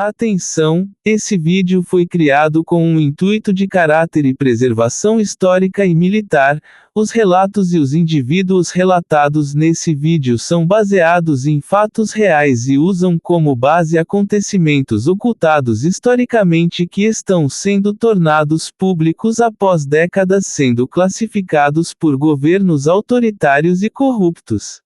Atenção, esse vídeo foi criado com um intuito de caráter e preservação histórica e militar. Os relatos e os indivíduos relatados nesse vídeo são baseados em fatos reais e usam como base acontecimentos ocultados historicamente que estão sendo tornados públicos após décadas sendo classificados por governos autoritários e corruptos.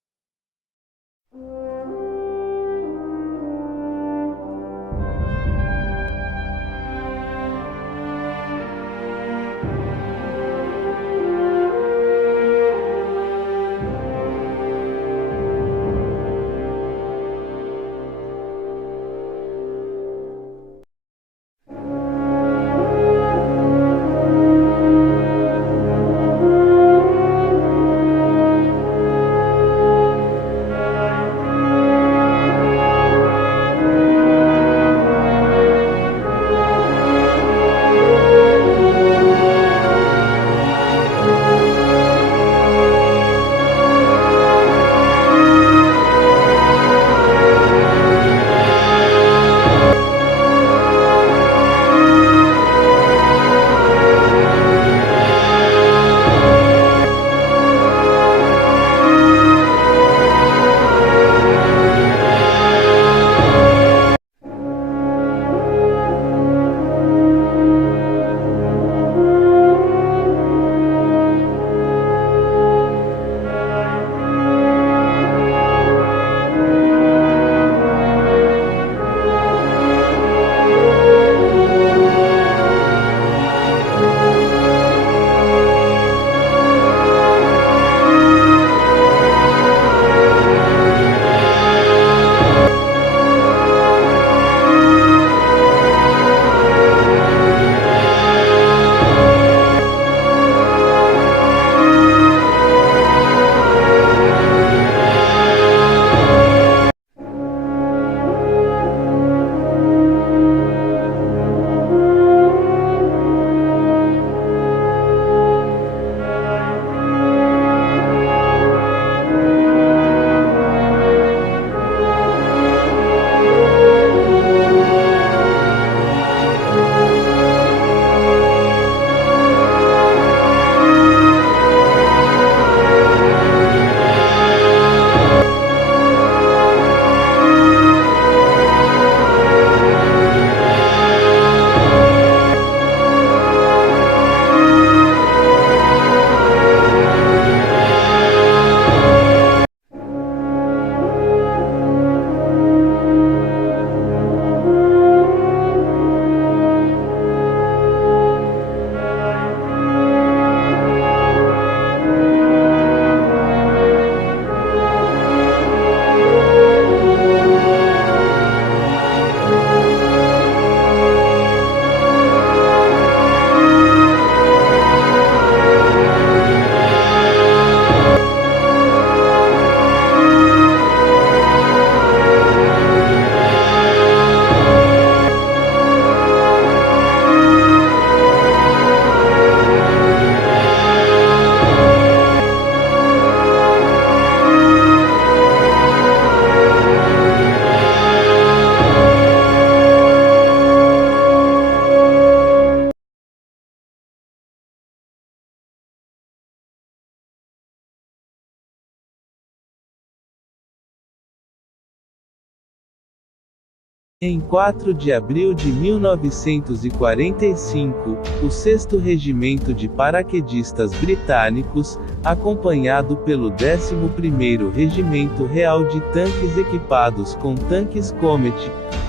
Em 4 de abril de 1945, o 6º Regimento de Paraquedistas Britânicos, acompanhado pelo 11º Regimento Real de Tanques equipados com tanques Comet,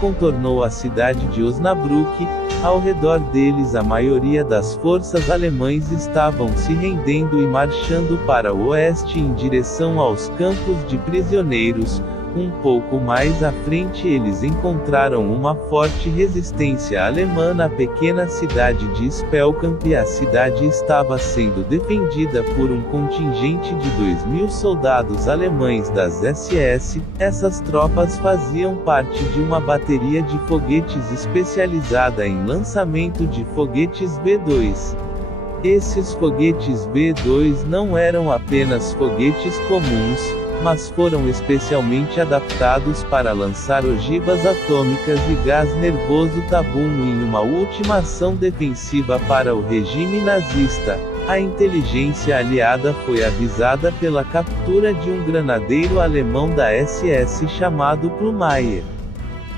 contornou a cidade de Osnabrück. Ao redor deles a maioria das forças alemãs estavam se rendendo e marchando para o oeste em direção aos campos de prisioneiros. Um pouco mais à frente eles encontraram uma forte resistência alemã na pequena cidade de Espelkamp. A cidade estava sendo defendida por um contingente de 2.000 soldados alemães das SS. Essas tropas faziam parte de uma bateria de foguetes especializada em lançamento de foguetes B-2. Esses foguetes B-2 não eram apenas foguetes comuns. mas foram especialmente adaptados para lançar ogivas atômicas e gás nervoso tabum em uma última ação defensiva para o regime nazista. A inteligência aliada foi avisada pela captura de um granadeiro alemão da SS chamado Plumayer.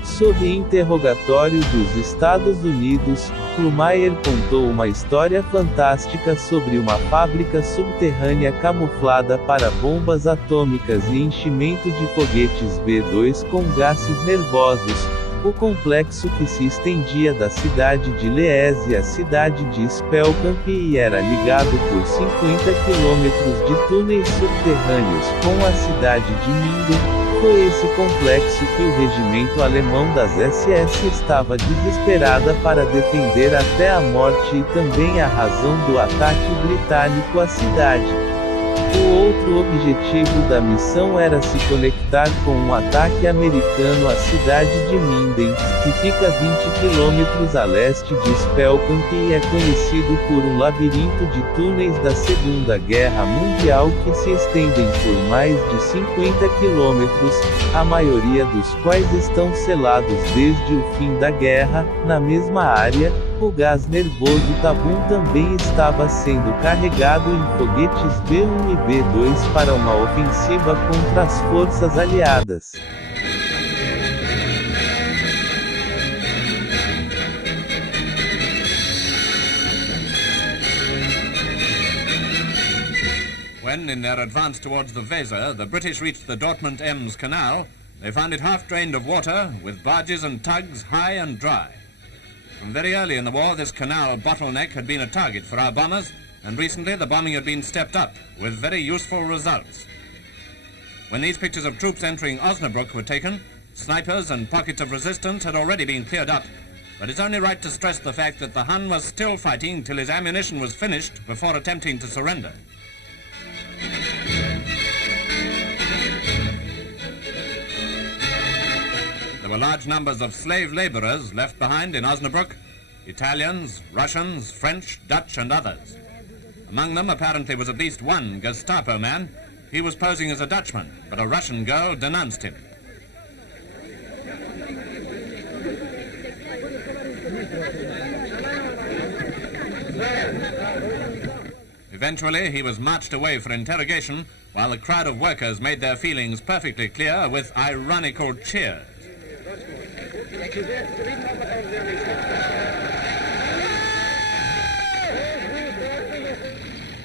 Sob interrogatório dos Estados Unidos, Plumayer contou uma história fantástica sobre uma fábrica subterrânea camuflada para bombas atômicas e enchimento de foguetes V2 com gases nervosos. O complexo que se estendia da cidade de Liège à cidade de Espelkamp e era ligado por 50 quilômetros de túneis subterrâneos com a cidade de Minden. Foi esse complexo que o regimento alemão das SS estava desesperada para defender até a morte e também a razão do ataque britânico à cidade. O outro objetivo da missão era se conectar com um ataque americano à cidade de Minden, que fica 20 quilômetros a leste de Espelkamp e é conhecido por um labirinto de túneis da Segunda Guerra Mundial que se estendem por mais de 50 quilômetros, a maioria dos quais estão selados desde o fim da guerra. Na mesma área, o gás nervoso tabum também estava sendo carregado em foguetes V1 e V2 para uma ofensiva contra as forças aliadas. When, in their advance towards the Weser, the British reached the Dortmund-Ems Canal, they found it half drained of water, with barges and tugs high and dry. From very early in the war, this canal bottleneck had been a target for our bombers, and recently the bombing had been stepped up, with very useful results. When these pictures of troops entering Osnabrück were taken, snipers and pockets of resistance had already been cleared up, but it's only right to stress the fact that the Hun was still fighting till his ammunition was finished before attempting to surrender. There were large numbers of slave laborers left behind in Osnabrück, Italians, Russians, French, Dutch and others. Among them apparently was at least one Gestapo man. He was posing as a Dutchman, but a Russian girl denounced him. Eventually, he was marched away for interrogation, while the crowd of workers made their feelings perfectly clear with ironical cheers.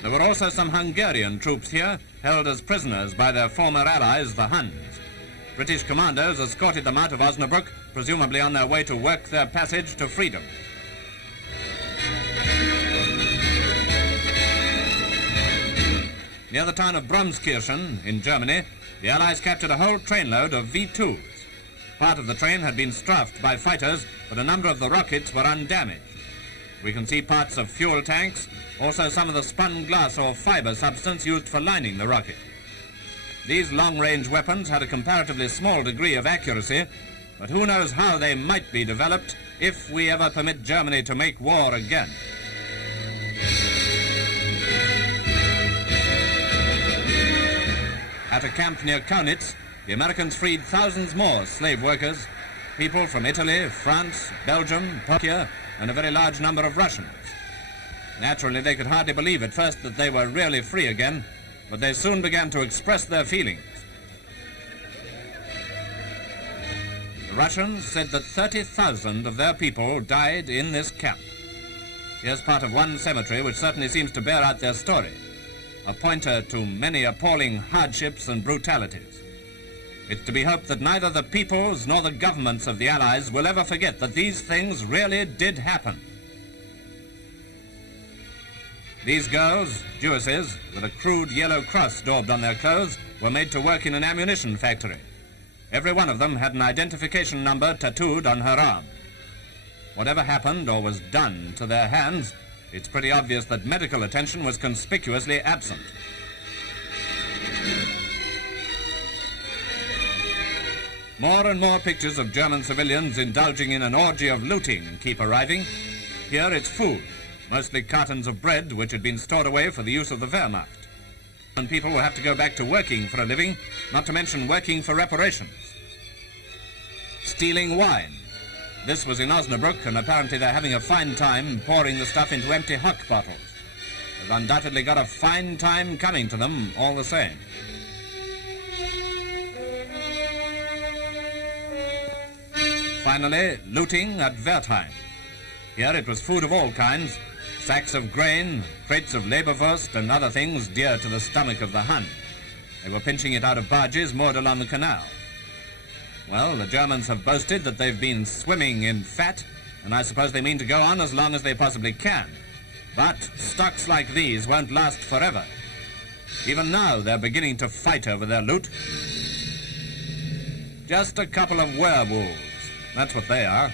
There were also some Hungarian troops here, held as prisoners by their former allies, the Huns. British commandos escorted them out of Osnabrück, presumably on their way to work their passage to freedom. Near the town of Bromskirchen, in Germany, the Allies captured a whole trainload of V2s. Part of the train had been strafed by fighters, but a number of the rockets were undamaged. We can see parts of fuel tanks, also some of the spun glass or fiber substance used for lining the rocket. These long-range weapons had a comparatively small degree of accuracy, but who knows how they might be developed if we ever permit Germany to make war again. At a camp near Kaunitz, the Americans freed thousands more slave workers, people from Italy, France, Belgium, Turkey, and a very large number of Russians. Naturally, they could hardly believe at first that they were really free again, but they soon began to express their feelings. The Russians said that 30,000 of their people died in this camp. Here's part of one cemetery which certainly seems to bear out their story, a pointer to many appalling hardships and brutalities. It's to be hoped that neither the peoples nor the governments of the Allies will ever forget that these things really did happen. These girls, Jewesses, with a crude yellow cross daubed on their clothes, were made to work in an ammunition factory. Every one of them had an identification number tattooed on her arm. Whatever happened or was done to their hands, it's pretty obvious that medical attention was conspicuously absent. More and more pictures of German civilians indulging in an orgy of looting keep arriving. Here it's food, mostly cartons of bread which had been stored away for the use of the Wehrmacht. And people will have to go back to working for a living, not to mention working for reparations. Stealing wine. This was in Osnabrück, and apparently they're having a fine time pouring the stuff into empty hock bottles. They've undoubtedly got a fine time coming to them all the same. Finally, looting at Wertheim. Here it was food of all kinds, sacks of grain, crates of Leberwurst and other things dear to the stomach of the Hun. They were pinching it out of barges moored along the canal. Well, the Germans have boasted that they've been swimming in fat, and I suppose they mean to go on as long as they possibly can. But stocks like these won't last forever. Even now they're beginning to fight over their loot. Just a couple of werewolves, that's what they are.